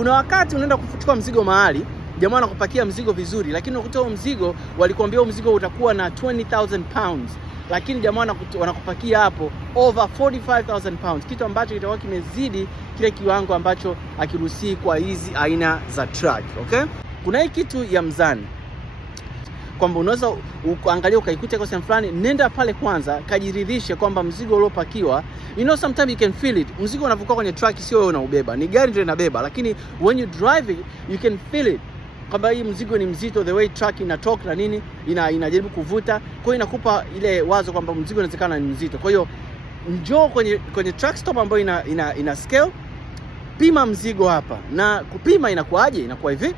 Kuna wakati unaenda kuchukua mzigo mahali, jamaa anakupakia mzigo vizuri, lakini unakuta huo mzigo walikuambia mzigo utakuwa na 20,000 pounds, lakini jamaa wanakupakia hapo over 45,000 pounds, kitu ambacho kitakuwa kimezidi kile kiwango ambacho hakiruhusiwi kwa hizi aina za truck. Okay, kuna hii kitu ya mzani kwamba unaweza ukaangalia ukaikuta kwa sehemu fulani, nenda pale kwanza kajiridhishe kwamba mzigo uliopakiwa, sometimes you can feel it. Mzigo unapokuwa kwenye truck sio wewe unaubeba, ni gari ndio inabeba, lakini when you drive it you can feel it kwamba hii mzigo ni mzito, the way truck inatoka na nini inajaribu kuvuta, kwa hiyo inakupa ile wazo kwamba mzigo inawezekana ni mzito. Kwa hiyo njoo kwenye truck stop ambayo ina scale, pima mzigo hapa. Na kupima inakuaje? Inakuwa hivi: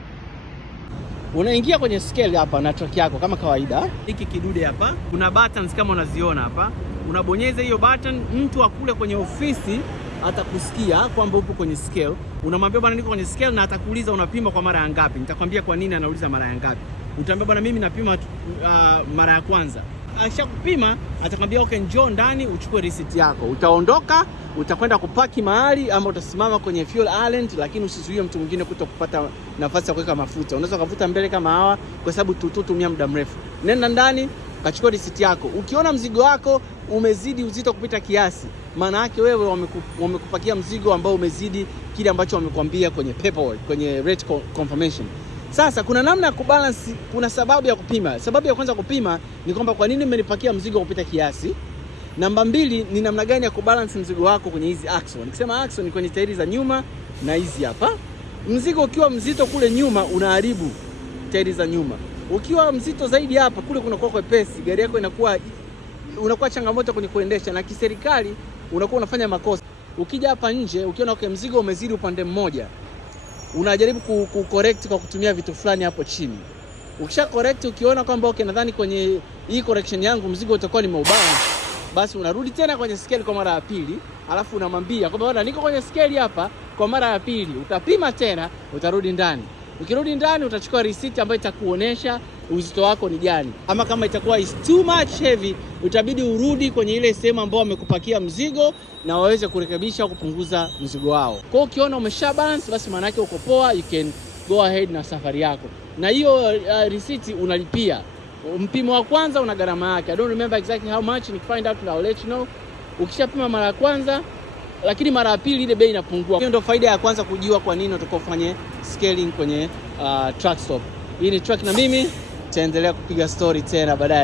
unaingia kwenye scale hapa na truck yako kama kawaida. Hiki kidude hapa, kuna buttons kama unaziona hapa, unabonyeza hiyo button, mtu akule kwenye ofisi atakusikia kwamba upo kwenye scale. Unamwambia bwana, niko kwenye scale, na atakuuliza unapima kwa mara ya ngapi. Nitakwambia kwa nini anauliza mara ya ngapi. Utaambia bwana, mimi napima mara ya kwanza. Akishakupima atakwambia okay, njoo ndani uchukue receipt yako. Utaondoka, utakwenda kupaki mahali, ama utasimama kwenye fuel island, lakini usizuie mtu mwingine kupata nafasi ya kuweka mafuta. Unaweza kuvuta mbele kama hawa, kwa sababu tutumia muda mrefu. Nenda ndani, kachukua receipt yako. Ukiona mzigo wako umezidi uzito kupita kiasi, maana yake wewe wamekupakia mzigo ambao umezidi kile ambacho wamekwambia kwenye paperwork, kwenye rate confirmation. Sasa kuna namna ya kubalance, kuna sababu ya kupima. Sababu ya kwanza kupima ni kwamba kwa nini mmenipakia mzigo kupita kiasi. Namba 2 ni namna gani ya kubalance mzigo wako kwenye hizi axle. Nikisema axle ni kwenye tairi za nyuma na hizi hapa. Mzigo ukiwa mzito kule nyuma unaharibu tairi za nyuma. Ukiwa mzito zaidi hapa, kule kunakuwa kwepesi, gari yako unakuwa changamoto kwenye kuendesha, na kiserikali unakuwa unafanya makosa. Ukija hapa nje ukiona mzigo umezidi upande mmoja, unajaribu kucorrect kwa kutumia vitu fulani hapo chini. Ukisha correct, ukiona kwamba nadhani kwenye hii correction yangu mzigo utakuwa nimeubalance, basi unarudi tena kwenye scale kwa mara ya pili, alafu unamwambia kwamba bwana, niko kwenye scale hapa kwa mara ya pili. Utapima tena, utarudi ndani. Ukirudi ndani utachukua receipt ambayo itakuonesha uzito wako ni gani. Ama kama itakuwa is too much heavy, utabidi urudi kwenye ile sehemu ambayo wamekupakia mzigo na waweze kurekebisha au kupunguza mzigo wao. Kwa hiyo ukiona umesha balance, basi maana yake uko poa, you can go ahead na safari yako. Na hiyo receipt unalipia. Mpimo wa kwanza una gharama yake. I don't remember exactly how much, ni find out na I'll let you know. Ukishapima mara ya kwanza, lakini mara ya pili ile bei inapungua. Hiyo ndio faida ya kwanza, kujua kwa nini unataka ufanye scaling kwenye truck stop. Hii ni truck, na mimi taendelea kupiga story tena baadaye.